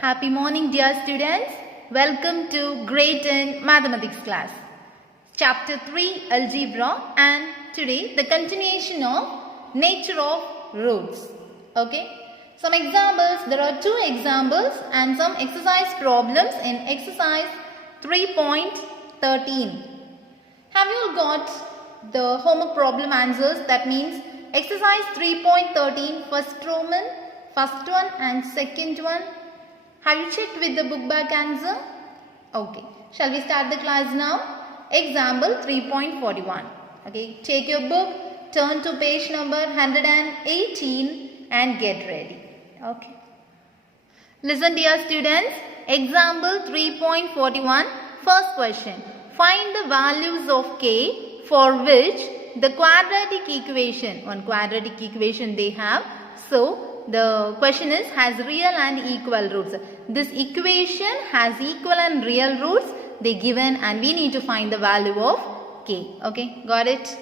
Happy morning, dear students. Welcome to Grade 10 Mathematics class. Chapter 3 Algebra, and today the continuation of nature of roots. Okay. Some examples. There are two examples and some exercise problems in exercise 3.13. Have you got the homework problem answers? That means exercise 3.13 first Roman, first one and second one. Have you checked with the book back answer? Okay. Shall we start the class now? Example 3.41. Okay. Take your book, turn to page number 118 and get ready. Okay. Listen, dear students. Example 3.41. First question. Find the values of k for which the quadratic equation, one quadratic equation they have. So, the question is, has real and equal roots. This equation has equal and real roots. They given and we need to find the value of k. Okay, got it?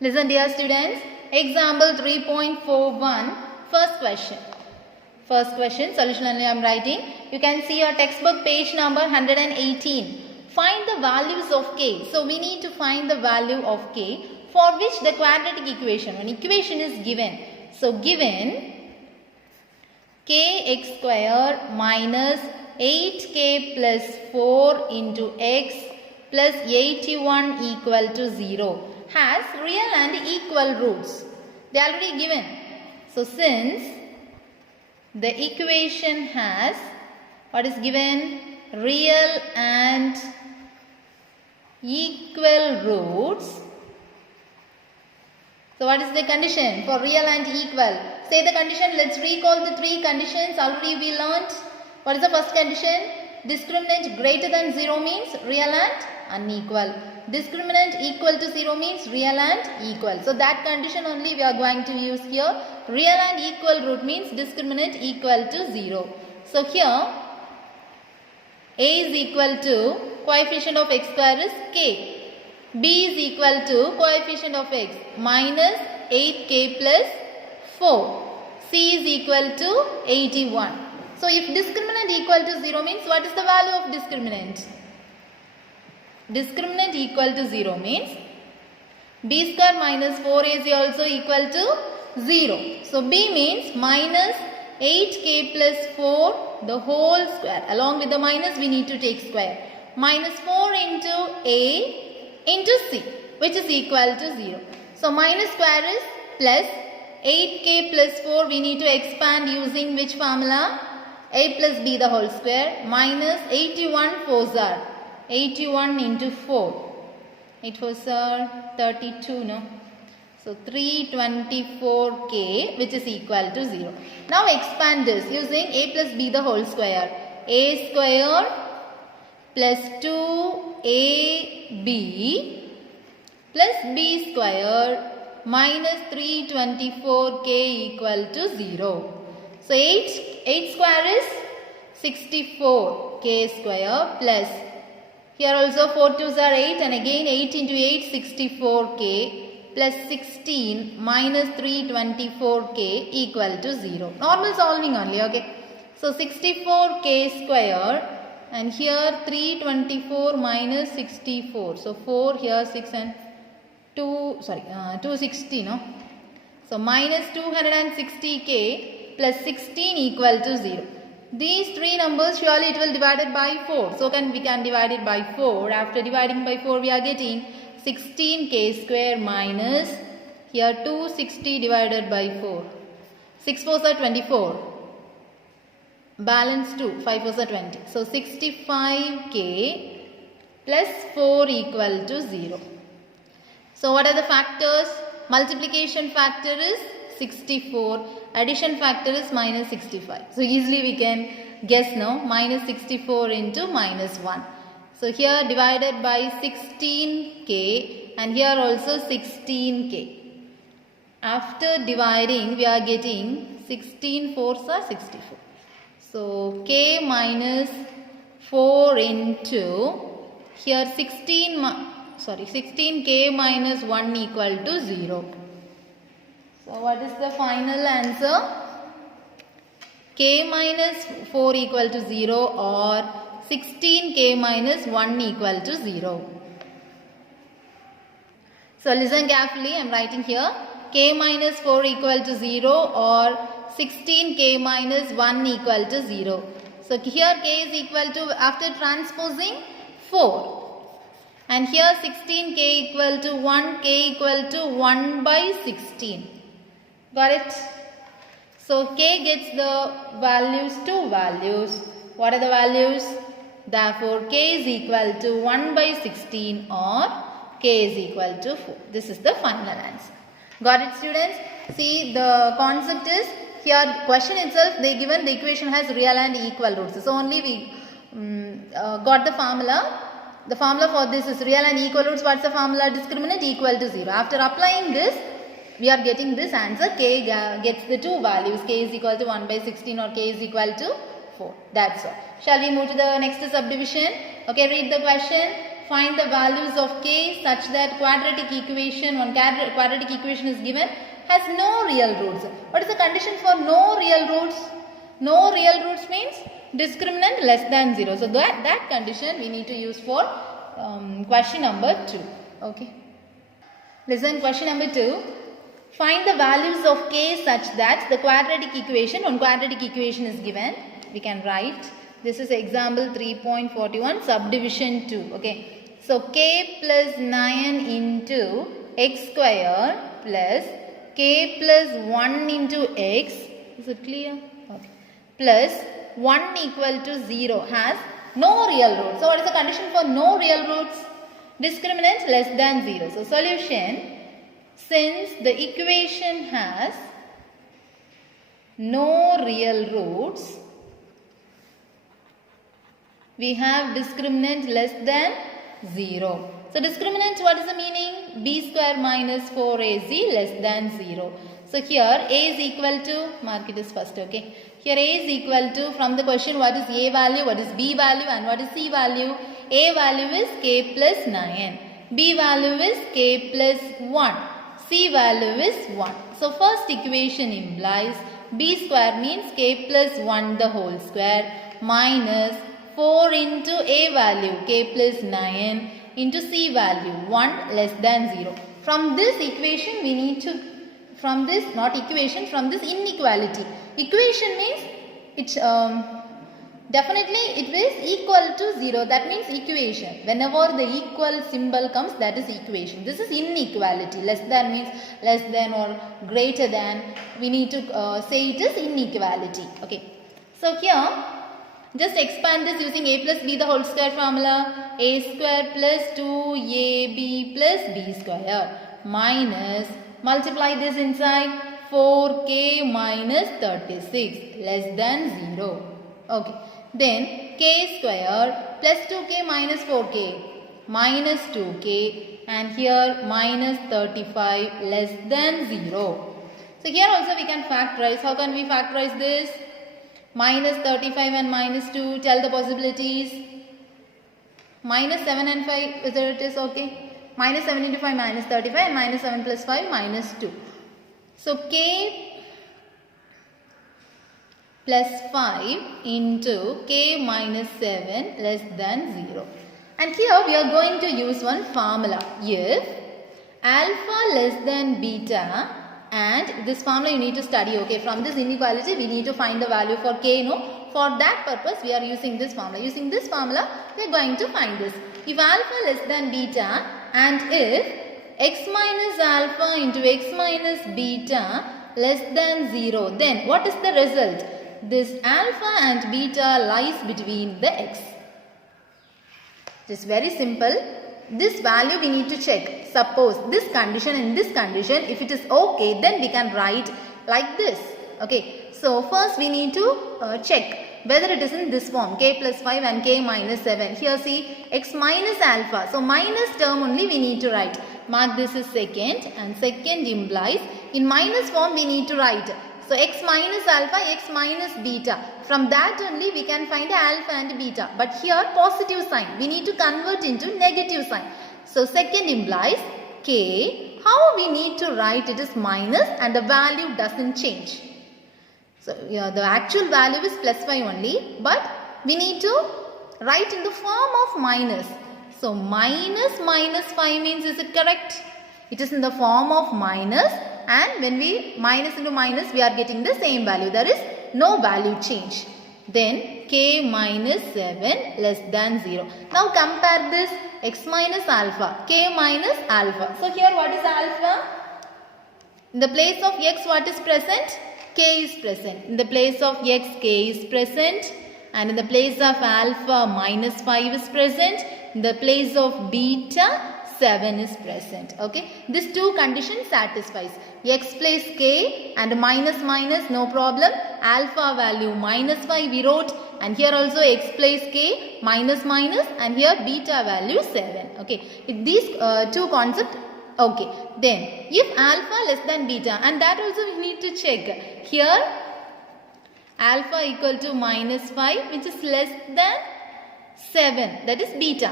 Listen, dear students. Example 3.41. First question. First question, solution only I am writing. You can see your textbook page number 118. Find the values of k. So, we need to find the value of k for which the quadratic equation, an equation is given. So, given kx square minus 8k plus 4 into x plus 81 equal to 0 has real and equal roots. They are already given. So, since the equation has what is given? Real and equal roots. So, what is the condition for real and equal? Say the condition. Let's recall the three conditions already we learnt. What is the first condition? Discriminant greater than 0 means real and unequal. Discriminant equal to 0 means real and equal. So, that condition only we are going to use here. Real and equal root means discriminant equal to 0. So, here a is equal to coefficient of x square is k. B is equal to coefficient of x minus 8k plus 4. C is equal to 81. So, if discriminant equal to 0 means what is the value of discriminant? Discriminant equal to 0 means b square minus 4ac also equal to 0. So, b means minus 8k plus 4 the whole square. Along with the minus we need to take square. Minus 4 into a into c, which is equal to 0. So, minus square is plus 8k plus 4 we need to expand using which formula? A plus b the whole square minus 81 4s are 81 into 4. 8 4s are 32, no? So, 324k which is equal to 0. Now, expand this using a plus b the whole square. A square plus 2ab plus b square minus 324k equal to 0. So, 8 square is 64k square plus here also 4 2s are 8 and again 8 into 8 64k plus 16 minus 324k equal to 0. Normal solving only, okay. So, 64k square and here 324 minus 64. So, 4 here 6 and 260, no. So, minus 260k plus 16 equal to 0. These three numbers surely it will divided by 4. So, we can divide it by 4. After dividing by 4 we are getting 16k square minus here 260 divided by 4. 6 4s are 24. Balance 2. 5 4s are 20. So, 65k plus 4 equal to 0. So, what are the factors? Multiplication factor is 64. Addition factor is minus 65. So, easily we can guess now. Minus 64 into minus 1. So, here divided by 16k and here also 16k. After dividing we are getting 16 4s are 64. So, k minus 4 into here 16k minus 1 equal to 0. So, what is the final answer? k minus 4 equal to 0 or 16k minus 1 equal to 0. So listen carefully, I am writing here k minus 4 equal to 0 or 16k minus 1 equal to 0. So here k is equal to, after transposing, 4. And here 16k equal to 1, k equal to 1 by 16. Got it? So k gets the values, 2 values. What are the values? Therefore k is equal to 1 by 16 or k is equal to 4. This is the final answer. Got it, students? See, the concept is, here question itself, they given the equation has real and equal roots. So only we got the formula. The formula for this is real and equal roots. What's the formula? Discriminant equal to 0. After applying this, we are getting this answer. K gets the 2 values. K is equal to 1 by 16 or k is equal to 4. That's all. Shall we move to the next subdivision? Okay, read the question. Find the values of k such that quadratic equation, one quadratic equation is given, has no real roots. What is the condition for no real roots? No real roots means discriminant less than 0. So that condition we need to use for question number 2. Okay. Listen, question number 2. Find the values of k such that the quadratic equation, one quadratic equation is given. We can write. This is example 3.41, subdivision 2. Okay. So k plus 9 into x square plus k plus 1 into x. Is it clear? Okay. Plus 1 equal to 0 has no real roots. So what is the condition for no real roots? Discriminant less than 0. So solution, since the equation has no real roots, we have discriminant less than 0. So discriminant, what is the meaning? B square minus 4ac less than 0. So here a is equal to, mark it as first, okay. Here a is equal to, from the question, what is a value, what is b value and what is c value? A value is k plus 9. B value is k plus 1. C value is 1. So first equation implies b square means k plus 1 the whole square minus 4 into a value k plus 9 into c value 1 less than 0. From this equation we need to, from this, not equation, from this inequality. Equation means it's definitely it is equal to 0. That means equation. Whenever the equal symbol comes, that is equation. This is inequality. Less than means less than or greater than. We need to say it is inequality. Okay. So here, just expand this using a plus b the whole square formula. A square plus 2ab plus b square minus, multiply this inside, 4k minus 36 less than 0. Okay. Then k square plus 2k minus 4k minus 2k and here minus 35 less than 0. So here also we can factorize. How can we factorize this? Minus 35 and minus 2, tell the possibilities. Minus 7 and 5, whether it is okay. Minus 7 into 5 minus 35 and minus 7 plus 5 minus 2. So k plus 5 into k minus 7 less than 0. And here we are going to use one formula. If alpha less than beta, and this formula you need to study, okay. From this inequality we need to find the value for k, no. For that purpose we are using this formula. Using this formula we are going to find this. If alpha less than beta and if x minus alpha into x minus beta less than 0, then what is the result? This alpha and beta lies between the x. It is very simple. This value we need to check. Suppose this condition and this condition, if it is okay, then we can write like this. Okay. So first we need to check whether it is in this form, k plus 5 and k minus 7. Here see x minus alpha. So minus term only we need to write. Mark this is second, and second implies in minus form we need to write. So x minus alpha, x minus beta. From that only we can find alpha and beta. But here positive sign. We need to convert into negative sign. So second implies k. How we need to write it is minus and the value doesn't change. So the actual value is plus 5 only, but we need to write in the form of minus. So minus 5 means, is it correct? It is in the form of minus, and when we minus into minus, we are getting the same value. There is no value change. Then k minus 7 less than 0. Now compare this x minus alpha, k minus alpha. So here what is alpha? In the place of x what is present? K is present. In the place of x, k is present. And in the place of alpha, minus 5 is present. In the place of beta, 7 is present. Okay. These two conditions satisfies. X place k and minus no problem. Alpha value minus 5 we wrote. And here also x place k minus and here beta value 7. Okay. With these two concepts. Okay. Then if alpha less than beta, and that also we need to check. Here alpha equal to minus 5, which is less than 7, that is beta.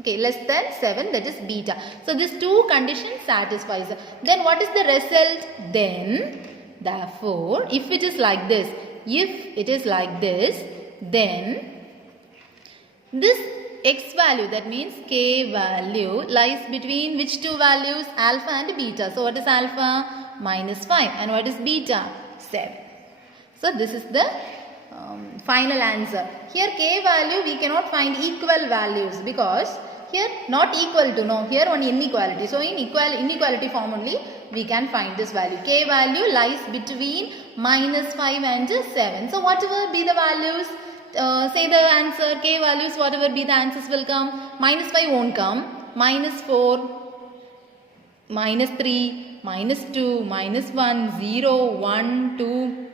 Okay, less than 7, that is beta. So these two conditions satisfies. Then what is the result? Then therefore if it is like this, then this x value, that means k value, lies between which two values? Alpha and beta. So what is alpha? Minus 5. And what is beta? 7. So this is the final answer. Here k value we cannot find equal values, because here not equal to, no, here only inequality. So in inequality form only we can find this value. K value lies between minus 5 and 7. So whatever be the values, say the answer, k values, whatever be the answers will come. Minus 5 won't come. Minus 4, minus 3, minus 2, minus 1, 0, 1, 2,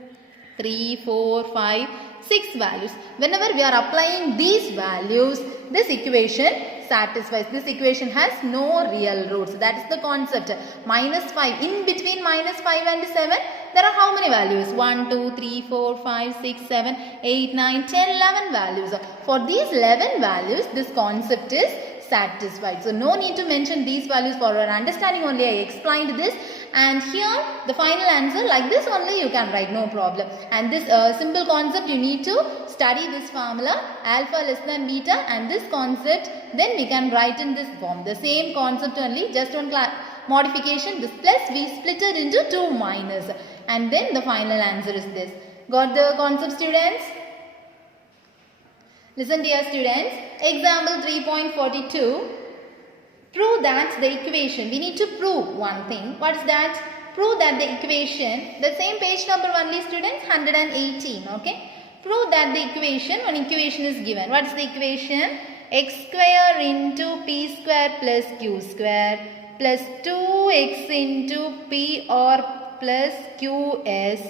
3, 4, 5, 6 values. Whenever we are applying these values, this equation satisfies. This equation has no real roots. That is the concept. Minus 5. In between minus 5 and 7, there are how many values? 1, 2, 3, 4, 5, 6, 7, 8, 9, 10, 11 values. For these 11 values, this concept is satisfied. So no need to mention these values. For our understanding only I explained this. And here the final answer like this only you can write, no problem. And this simple concept you need to study this formula, alpha less than beta, and this concept then we can write in this form. The same concept only, just one modification, this plus we split it into 2 minus, and then the final answer is this. Got the concept, students? Listen dear students, example 3.42. Prove that the equation, we need to prove one thing. What is that? Prove that the equation, the same page number only students, 118, okay? Prove that the equation, one equation is given. What is the equation? X square into p square plus q square plus 2x into p r plus qs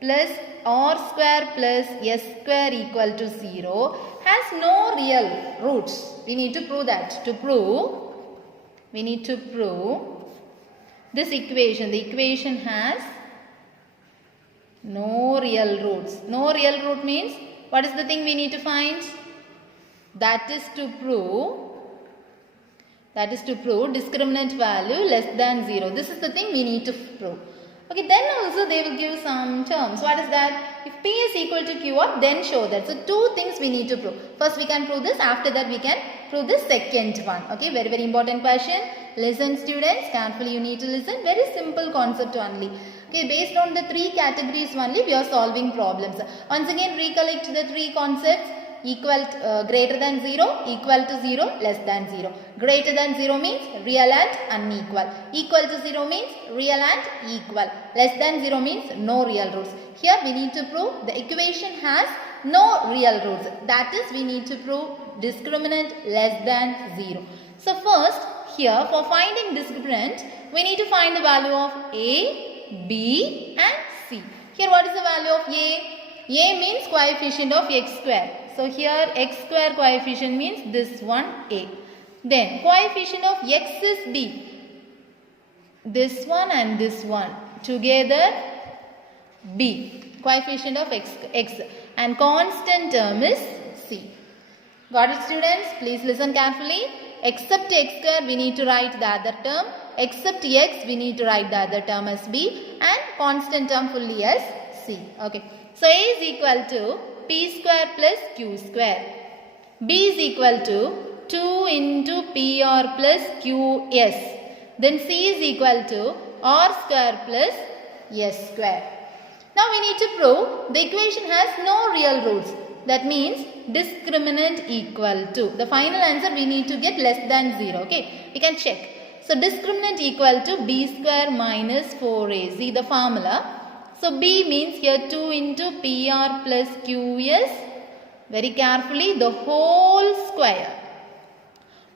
plus r square plus s square equal to 0 has no real roots. We need to prove that. To prove, we need to prove this equation. The equation has no real roots. No real root means, what is the thing we need to find? That is to prove discriminant value less than 0. This is the thing we need to prove. Okay, then also they will give some terms. What is that? If P is equal to QR, then show that. So two things we need to prove. First we can prove this, after that we can prove the second one. Okay, very very important question. Listen students, carefully you need to listen. Very simple concept only. Okay, based on the 3 categories only we are solving problems. Once again recollect the 3 concepts. Equal greater than 0, equal to 0, less than 0. Greater than 0 means real and unequal. Equal to 0 means real and equal. Less than 0 means no real roots. Here we need to prove the equation has no real roots. That is, we need to prove discriminant less than 0. So first here for finding discriminant we need to find the value of A, B and C. Here what is the value of A? A means coefficient of x square. So here x square coefficient means this one A. Then coefficient of x is B. This one and this one together B. Coefficient of x. And constant term is C. Got it students? Please listen carefully. Except x square we need to write the other term. Except x we need to write the other term as B. And constant term fully as C. Okay. So A is equal to P square plus Q square. B is equal to 2 into PR plus QS. Then C is equal to R square plus S square. Now we need to prove the equation has no real roots. That means discriminant equal to. The final answer we need to get less than 0. Okay. We can check. So discriminant equal to B square minus 4AC. The formula. So B means here 2 into PR plus QS. Very carefully, the whole square.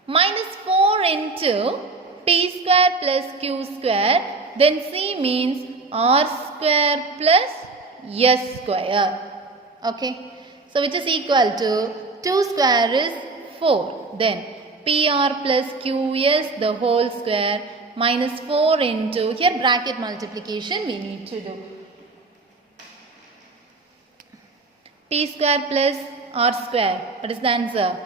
Minus 4 into P square plus Q square. Then C means R square plus S square. Okay. So which is equal to 2 square is 4. Then PR plus QS the whole square minus 4 into, here bracket multiplication we need to do. P square plus R square. What is the answer?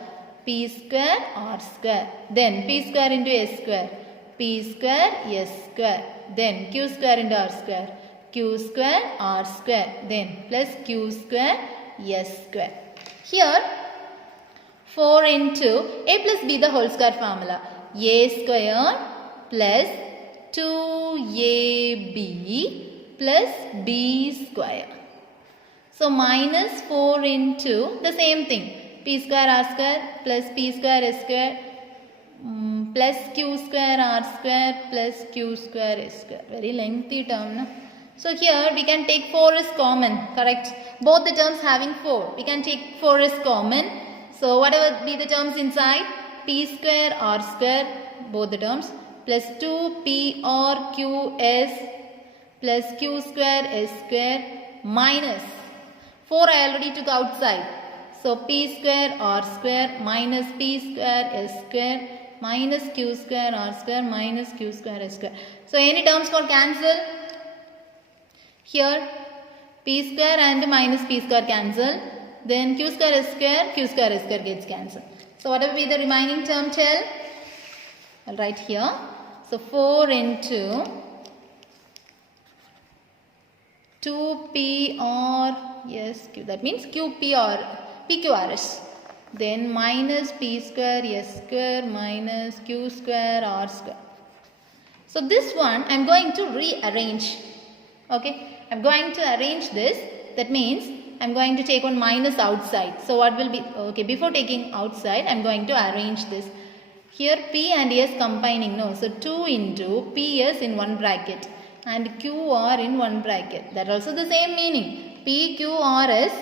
P square R square. Then P square into S square. P square S square. Then Q square into R square. Q square R square. Then plus Q square S square. Here 4 into A plus B the whole square formula. A square plus 2AB plus B square. So minus 4 into the same thing. P square R square plus P square S square plus Q square R square plus Q square S square. Very lengthy term. No? So here we can take 4 is common. Correct. Both the terms having 4. We can take 4 is common. So whatever be the terms inside. P square R square. Both the terms. Plus 2PRQS plus Q square S square minus 4 I already took outside. So P square R square minus P square S square minus Q square R square minus Q square S square. So any terms got cancel? Here P square and minus P square cancel. Then Q square S square gets cancelled. So what will be the remaining term tell? I'll write here. So 4 into 2PR, yes, Q, that means PQRS. Then minus P square S square minus Q square R square. So this one I am going to rearrange. Okay, I am going to arrange this. That means I am going to take one minus outside. So what will be, okay, before taking outside I am going to arrange this. Here P and S combining, no. So 2 into PS in one bracket and QR in one bracket. That also the same meaning. PQRS,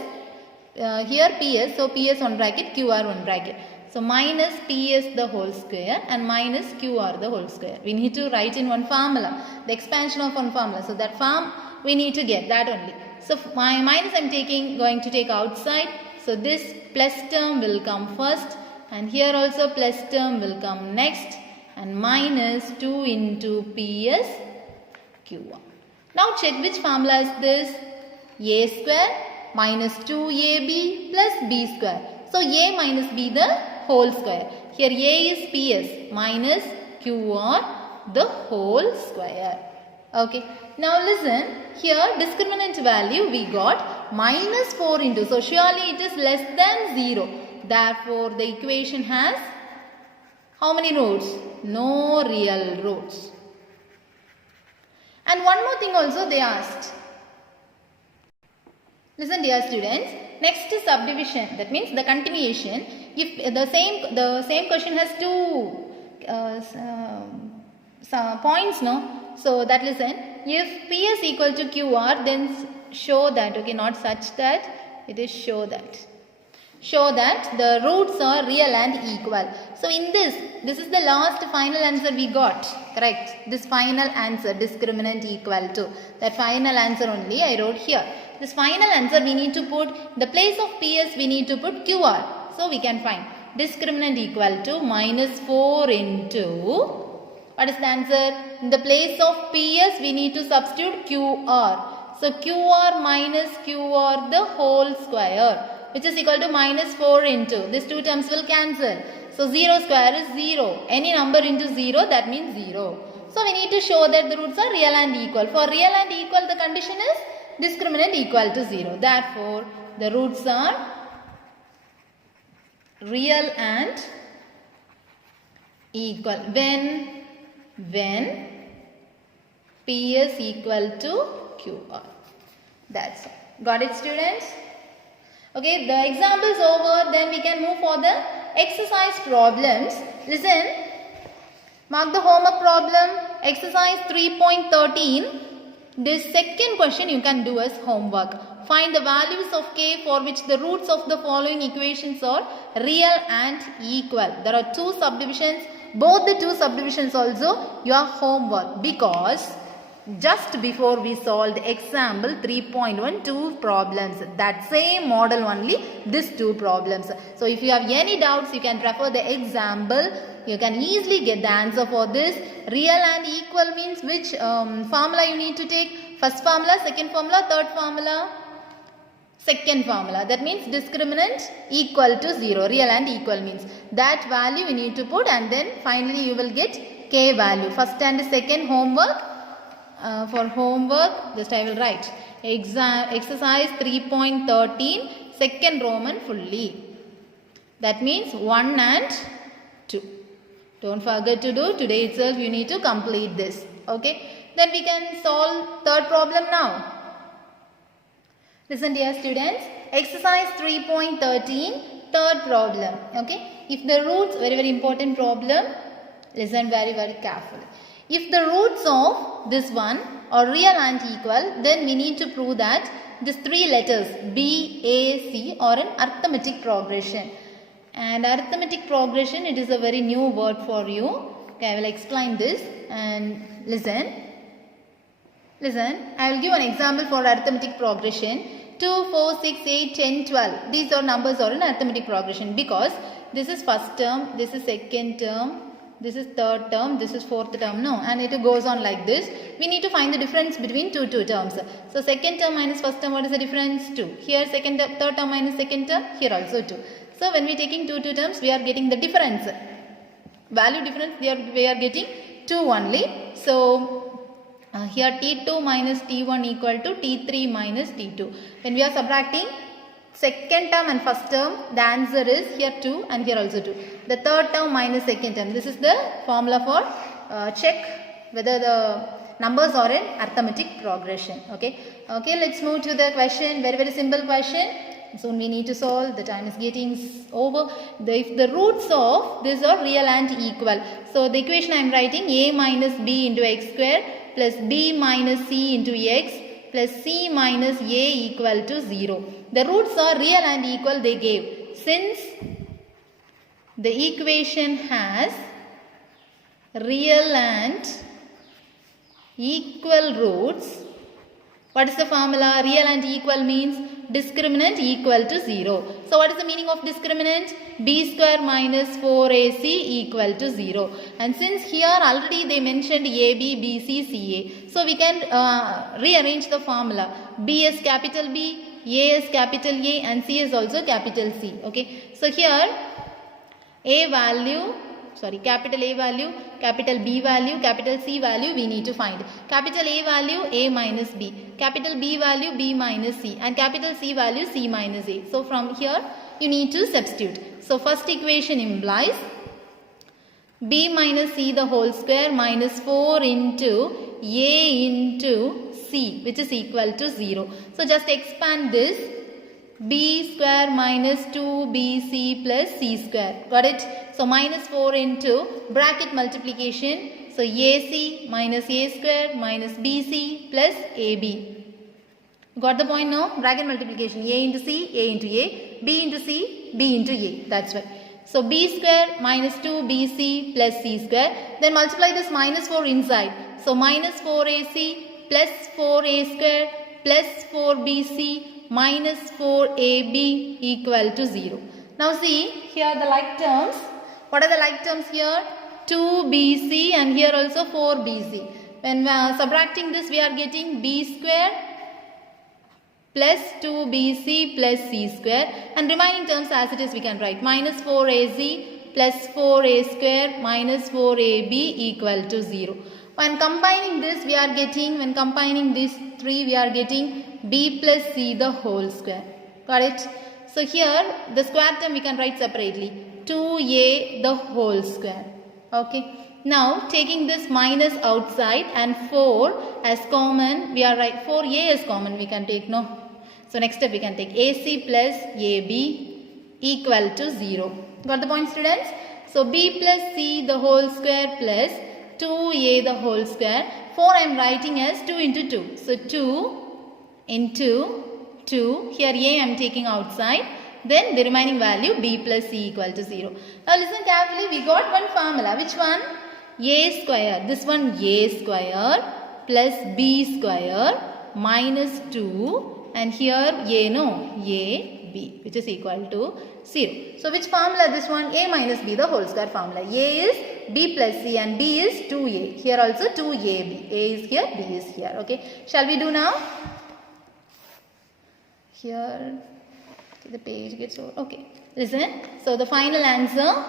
here PS, so PS one bracket, QR one bracket. So minus PS the whole square and minus QR the whole square. We need to write in one formula, the expansion of one formula. So that form we need to get that only. So my minus I am going to take outside. So this plus term will come first and here also plus term will come next and minus 2 into PS QR. Now check which formula is this? A square minus 2AB plus B square. So A minus B the whole square. Here A is PS minus QR the whole square. Okay. Now listen, here discriminant value we got minus 4 into. So surely it is less than 0. Therefore the equation has how many roots? No real roots. And one more thing also they asked. Listen dear students, next is subdivision. That means the continuation. If the same question has two points, no? So that listen, if P is equal to QR, then show that, okay, not such that, it is show that. Show that the roots are real and equal. So in this is the last final answer we got. Correct? This final answer, discriminant equal to. That final answer only I wrote here. This final answer we need to put, the place of PS we need to put QR. So we can find discriminant equal to minus 4 into, what is the answer? In the place of PS we need to substitute QR. So QR minus QR the whole square, which is equal to minus 4 into. These two terms will cancel. So 0 square is 0. Any number into 0, that means 0. So we need to show that the roots are real and equal. For real and equal, the condition is discriminant equal to 0. Therefore, the roots are real and equal when P is equal to QR. That's all. Got it, students? Okay, the example is over. Then we can move for the exercise problems. Listen, mark the homework problem. Exercise 3.13. This second question you can do as homework. Find the values of k for which the roots of the following equations are real and equal. There are two subdivisions. Both the two subdivisions also your homework, because just before we solved example 3.1 two problems, that same model only, these two problems. So if you have any doubts, you can refer the example. You can easily get the answer for this. Real and equal means which formula you need to take? First formula, second formula, third formula? Second formula. That means discriminant equal to 0. Real and equal means that value you need to put, and then finally you will get k value. First and second homework. For homework, just I will write exercise 3.13 second Roman fully. That means 1 and 2. Don't forget to do. Today itself you need to complete this. Okay. Then we can solve third problem now. Listen, dear students. Exercise 3.13 third problem. Okay. If the roots, very important problem. Listen very carefully. If the roots of this one are real and equal, then we need to prove that these three letters B, A, C are an arithmetic progression. And arithmetic progression, it is a very new word for you. Okay, I will explain this and listen. Listen, I will give an example for arithmetic progression. 2, 4, 6, 8, 10, 12. These are numbers are in arithmetic progression, because this is first term, this is second term, this is third term, this is fourth term, no, and it goes on like this. We need to find the difference between two terms. So second term minus first term, what is the difference? 2. Here third term minus second term, here also 2. So when we are taking two terms, we are getting the difference. Value difference, we are getting 2 only. So here T2 minus T1 equal to T3 minus T2. When we are subtracting second term and first term, the answer is here 2 and here also 2. The third term minus second term. This is the formula for check whether the numbers are in arithmetic progression. Okay. Okay, let's move to the question. Very simple question. Soon we need to solve. The time is getting over. If the roots of this are real and equal. So the equation I am writing a minus b into x square plus b minus c into x plus c minus a equal to 0. The roots are real and equal they gave. Since the equation has real and equal roots, what is the formula? Real and equal means discriminant equal to 0. So what is the meaning of discriminant? B square minus 4AC equal to 0. And since here already they mentioned AB, BC, CA. So we can rearrange the formula. B is capital B, A is capital A, and C is also capital C. Okay. So here capital A value, capital B value, capital C value we need to find. Capital A value A minus B, capital B value B minus C, and capital C value C minus A. So from here you need to substitute. So first equation implies B minus C the whole square minus 4 into A into C, which is equal to 0. So just expand this. B square minus 2BC plus C square. Got it? So minus 4 into bracket multiplication. So AC minus A square minus BC plus AB. Got the point now? Bracket multiplication. A into C, A into A. B into C, B into A. That's right. So B square minus 2BC plus C square. Then multiply this minus 4 inside. So minus 4AC plus 4A square plus 4BC minus 4AB equal to 0. Now see, here the like terms. What are the like terms here? 2BC and here also 4BC. When subtracting this, we are getting B square plus 2BC plus C square. And remaining terms as it is we can write. Minus 4AC plus 4A square minus 4AB equal to 0. When combining this, we are getting, when combining these three, we are getting b plus c the whole square. Got it? So here the square term we can write separately. 2a the whole square. Okay. Now taking this minus outside and 4 as common, we are right, 4a is common we can take, no? So next step we can take ac plus ab equal to 0. Got the point, students? So b plus c the whole square plus 2a the whole square. 4 I am writing as 2 into 2. So 2 into 2. Here a I am taking outside. Then the remaining value b plus c equal to 0. Now listen carefully. We got one formula. Which one? A square. This one a square plus b square minus 2. And here a no. A b, which is equal to 0. So which formula this one? A minus b the whole square formula. A is b plus c and b is 2a. Here also 2ab. A is here, b is here. Okay. Shall we do now? Here the page gets over. Okay. Listen. So the final answer,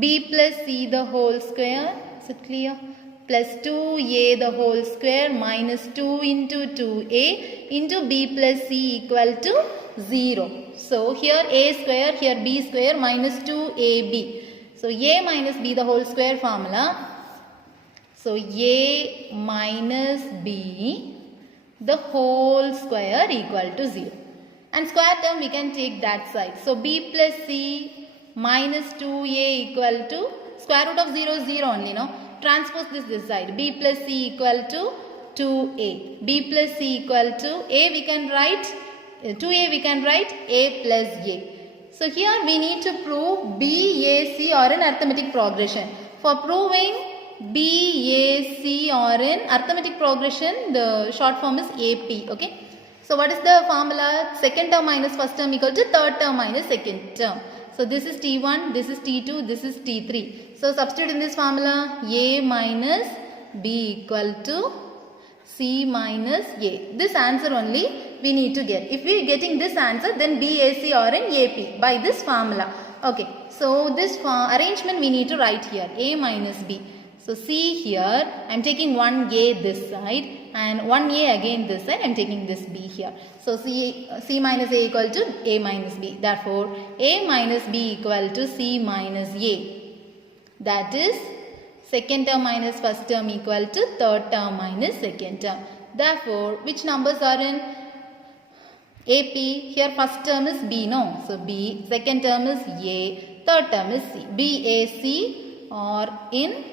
b plus c the whole square. Is it clear? Plus 2a the whole square minus 2 into 2a into b plus c equal to 0. So here a square, here b square minus 2ab. So a minus b the whole square formula. So a minus b the whole square equal to 0. And square term we can take that side. So b plus c minus 2a equal to square root of 0 is 0 only, no? Transpose this side. B plus c equal to 2a. B plus c equal to a we can write 2a we can write a plus a. So here we need to prove b, a, c or in arithmetic progression. For proving b, a, c or in arithmetic progression, the short form is AP. Okay. So what is the formula? Second term minus first term equal to third term minus second term. So this is T1, this is T2, this is T3. So substitute in this formula, a minus b equal to c minus a. This answer only we need to get. If we are getting this answer, then b, a, c or in AP by this formula. Okay. So this arrangement we need to write here, a minus b. So c here, I am taking 1a this side and 1a again this side, I am taking this b here. So c minus a equal to a minus b. Therefore, a minus b equal to c minus a. That is second term minus first term equal to third term minus second term. Therefore, which numbers are in AP? Here first term is b, no? So b, second term is a, third term is c. B, a, c or in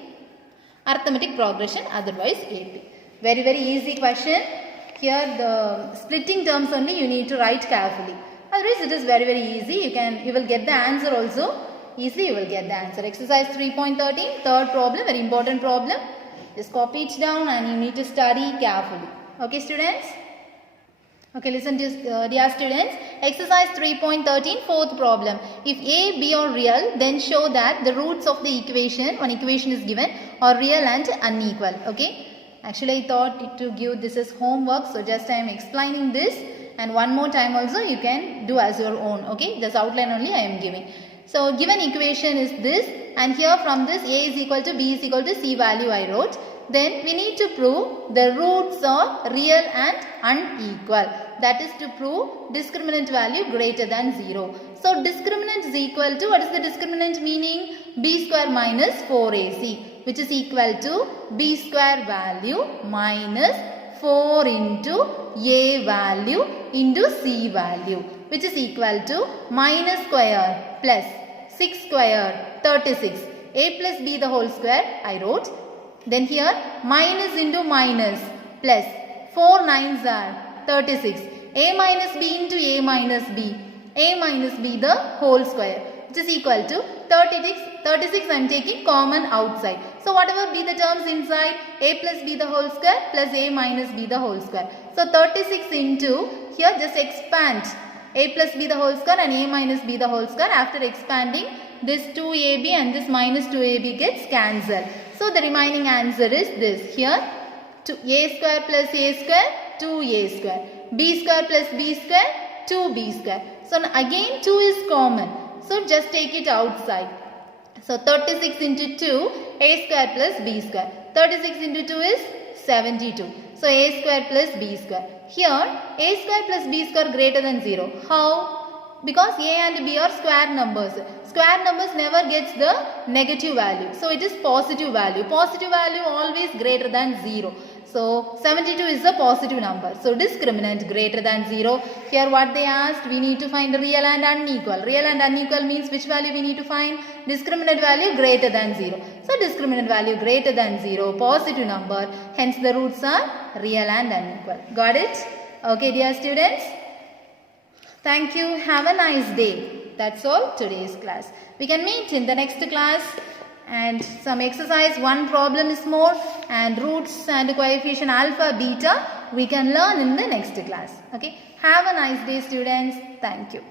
arithmetic progression, otherwise AP. Very, very easy question. Here the splitting terms only you need to write carefully. Otherwise it is very, very easy. You will get the answer also. Easily you will get the answer. Exercise 3.13, third problem, very important problem. Just copy it down and you need to study carefully. Okay students? Okay, listen to dear students. Exercise 3.13, fourth problem. If a, b are real, then show that the roots of the equation, one equation is given, are real and unequal. Okay. Actually, I thought to give this as homework. So, just I am explaining this. And one more time also you can do as your own. Okay. Just outline only I am giving. So, given equation is this. And here from this a is equal to b is equal to c value I wrote. Then we need to prove the roots are real and unequal. That is to prove discriminant value greater than 0. So discriminant is equal to, what is the discriminant meaning? B square minus 4ac, which is equal to b square value minus 4 into a value into c value, which is equal to minus square plus 6 square 36. A plus b the whole square I wrote. Then here minus into minus plus 4 9s are 36. A minus b into a minus b. A minus b the whole square, which is equal to 36. 36 I am taking common outside. So whatever be the terms inside, a plus b the whole square plus a minus b the whole square. So 36 into, here just expand a plus b the whole square and a minus b the whole square. After expanding, this 2ab and this minus 2ab gets cancelled. So the remaining answer is this. Here a square plus a square 2a square. B square plus b square 2b square. So again 2 is common. So just take it outside. So 36 into 2 a square plus b square. 36 into 2 is 72. So a square plus b square. Here a square plus b square greater than 0. How? Because a and b are square numbers. Square numbers never gets the negative value. So it is positive value. Positive value always greater than 0. So 72 is a positive number. So discriminant greater than 0. Here what they asked, we need to find real and unequal. Real and unequal means which value we need to find? Discriminant value greater than 0. So discriminant value greater than 0, positive number. Hence the roots are real and unequal. Got it? Okay dear students. Thank you. Have a nice day. That's all today's class. We can meet in the next class. And some exercise, one problem is more, and roots and coefficient alpha, beta we can learn in the next class. Okay. Have a nice day students. Thank you.